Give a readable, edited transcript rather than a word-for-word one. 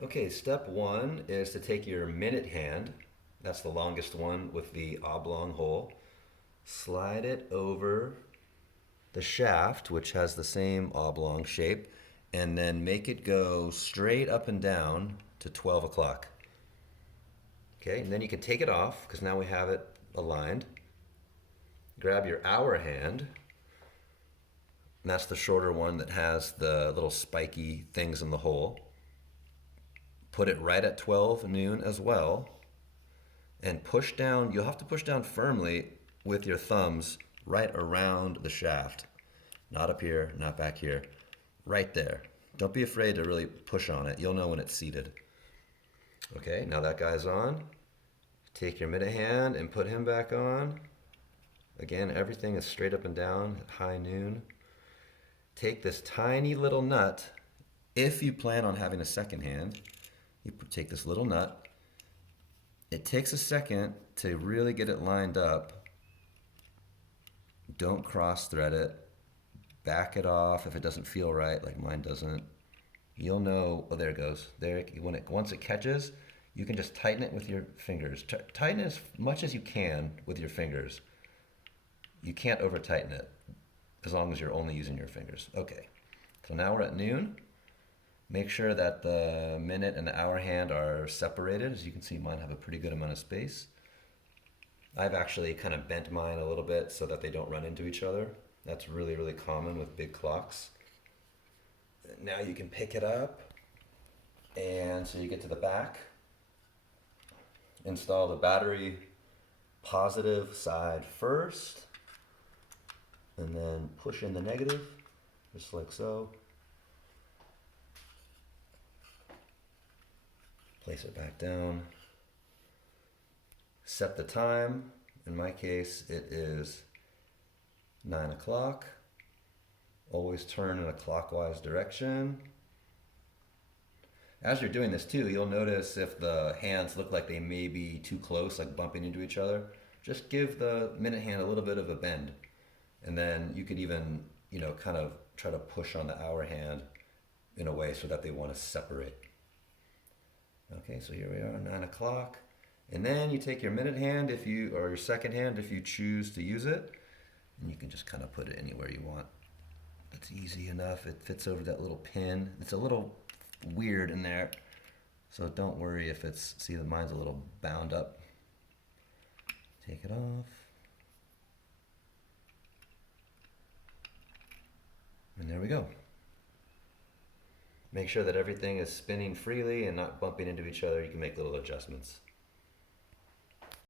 Okay, step one is to take your minute hand, that's the longest one with the oblong hole, slide it over the shaft, which has the same oblong shape, and then make it go straight up and down to 12 o'clock. Okay, and then you can take it off because now we have it aligned. Grab your hour hand, and that's the shorter one that has the little spiky things in the hole. Put it right at 12 noon as well, and push down. You'll have to push down firmly with your thumbs right around the shaft. Not up here, not back here. Right there. Don't be afraid to really push on it. You'll know when it's seated. Okay, now that guy's on. Take your minute hand and put him back on. Again, everything is straight up and down at high noon. Take this tiny little nut. If you plan on having a second hand, you take this little nut. It takes a second to really get it lined up. Don't cross thread it. Back it off if it doesn't feel right, like mine doesn't. You'll know. Oh, there it goes. There, once it catches, you can just tighten it with your fingers. Tighten it as much as you can with your fingers. You can't over tighten it as long as you're only using your fingers. Okay. So now we're at noon. Make sure that the minute and the hour hand are separated. As you can see, mine have a pretty good amount of space. I've actually kind of bent mine a little bit so that they don't run into each other. That's really, really common with big clocks. Now you can pick it up, and so you get to the back. Install the battery positive side first, and then push in the negative, just like so. Place it back down. Set the time. In my case, it is 9 o'clock. Always turn in a clockwise direction. As you're doing this too, you'll notice if the hands look like they may be too close, like bumping into each other, just give the minute hand a little bit of a bend. And then you could even, kind of try to push on the hour hand in a way so that they want to separate. Okay, so here we are, 9 o'clock. And then you take your minute hand or your second hand if you choose to use it, and you can just kind of put it anywhere you want. It's easy enough. It fits over that little pin. It's a little weird in there, so don't worry if see that mine's a little bound up. Take it off. And there we go. Make sure that everything is spinning freely and not bumping into each other. You can make little adjustments.